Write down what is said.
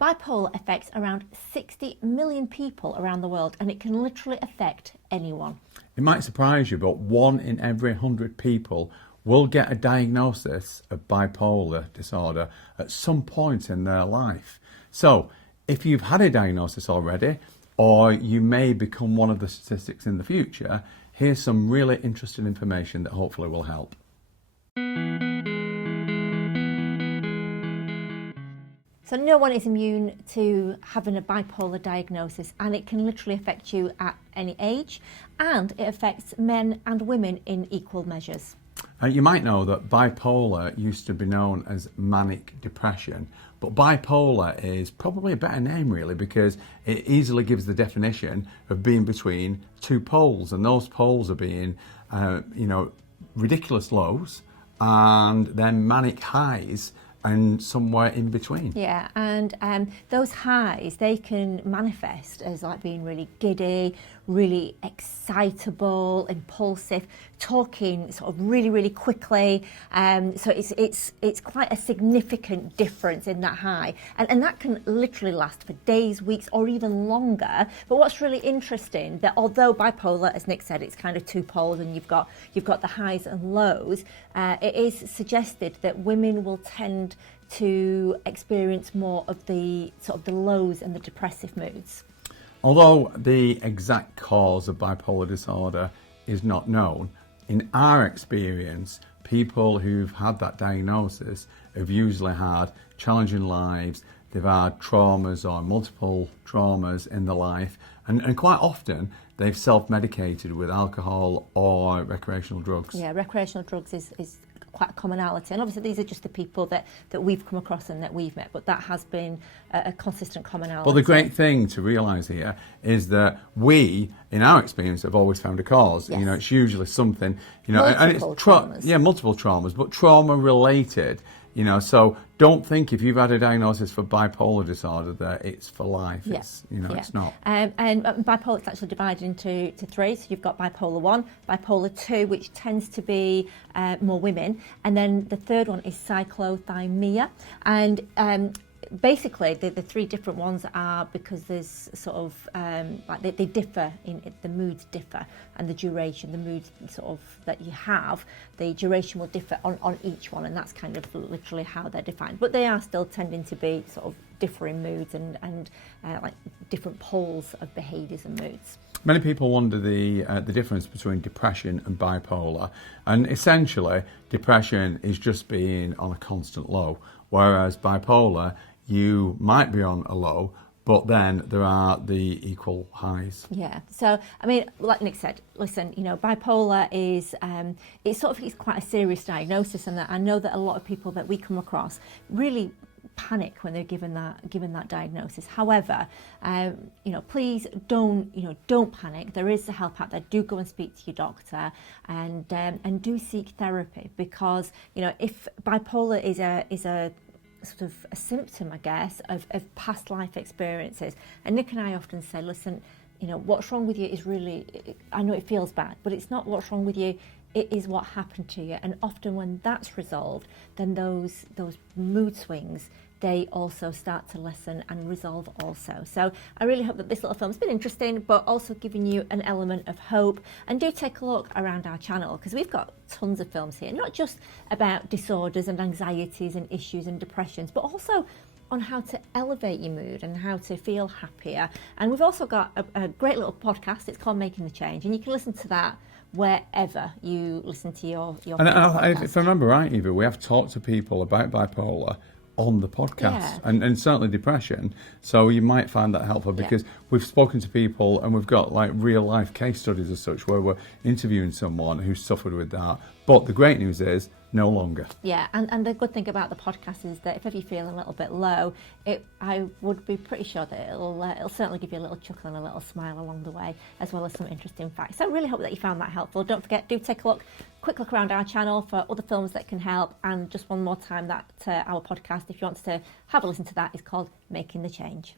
Bipolar affects around 60 million people around the world, and it can literally affect anyone. It might surprise you, but 1 in every 100 people will get a diagnosis of bipolar disorder at some point in their life. So, if you've had a diagnosis already, or you may become one of the statistics in the future, here's some really interesting information that hopefully will help. So no one is immune to having a bipolar diagnosis, and it can literally affect you at any age, and it affects men and women in equal measures. You might know that bipolar used to be known as manic depression, but bipolar is probably a better name really, because it easily gives the definition of being between two poles, and those poles are being, ridiculous lows and then manic highs, and somewhere in between. Yeah, and those highs, they can manifest as like being really giddy, really excitable, impulsive, talking sort of really, really quickly. So it's quite a significant difference in that high, and that can literally last for days, weeks, or even longer. But what's really interesting, that although bipolar, as Nick said, it's kind of two poles, and you've got the highs and lows, it is suggested that women will tend to experience more of the sort of the lows and the depressive moods. Although the exact cause of bipolar disorder is not known, in our experience, people who've had that diagnosis have usually had challenging lives. They've had traumas or multiple traumas in their life, and quite often they've self-medicated with alcohol or recreational drugs. Yeah, recreational drugs is quite a commonality, and obviously these are just the people that we've come across and that we've met, but that has been a consistent commonality. Well, the great thing to realise here is that we, in our experience, have always found a cause. Yes. It's usually something, multiple traumas. Yeah, multiple traumas, but trauma related. So don't think if you've had a diagnosis for bipolar disorder that it's for life. Yeah. It's not. And bipolar is actually divided into three. So you've got bipolar 1, bipolar 2, which tends to be more women, and then the third one is cyclothymia. And basically, the three different ones are because there's sort of they differ in the moods differ, and the duration, the moods sort of that you have, the duration will differ on each one, and that's kind of literally how they're defined. But they are still tending to be sort of differing moods and like different poles of behaviours and moods. Many people wonder the difference between depression and bipolar, and essentially depression is just being on a constant low, whereas bipolar, you might be on a low, but then there are the equal highs. Yeah. So, I mean, like Nick said, listen, bipolar is it's quite a serious diagnosis, and that I know that a lot of people that we come across really panic when they're given that diagnosis. However, please don't panic. There is help out there. Do go and speak to your doctor, and do seek therapy, because if bipolar is a sort of a symptom, I guess, of past life experiences. And Nick and I often say, listen, what's wrong with you is really, I know it feels bad, but it's not what's wrong with you, it is what happened to you. And often when that's resolved, then those mood swings, they also start to lessen and resolve also. So I really hope that this little film's been interesting, but also giving you an element of hope. And do take a look around our channel, because we've got tons of films here, not just about disorders and anxieties and issues and depressions, but also on how to elevate your mood and how to feel happier. And we've also got a great little podcast. It's called Making the Change, and you can listen to that wherever you listen to your and if I remember right, Eva, we have talked to people about bipolar on the podcast, and certainly depression, so you might find that helpful, because we've spoken to people and we've got like real life case studies as such, where we're interviewing someone who suffered with that. But the great news is no longer. Yeah, and the good thing about the podcast is that if ever you feel a little bit low, I would be pretty sure that it'll certainly give you a little chuckle and a little smile along the way, as well as some interesting facts. So I really hope that you found that helpful. Don't forget, do take a quick look around our channel for other films that can help. And just one more time, that our podcast, if you want to have a listen to that, is called Making the Change.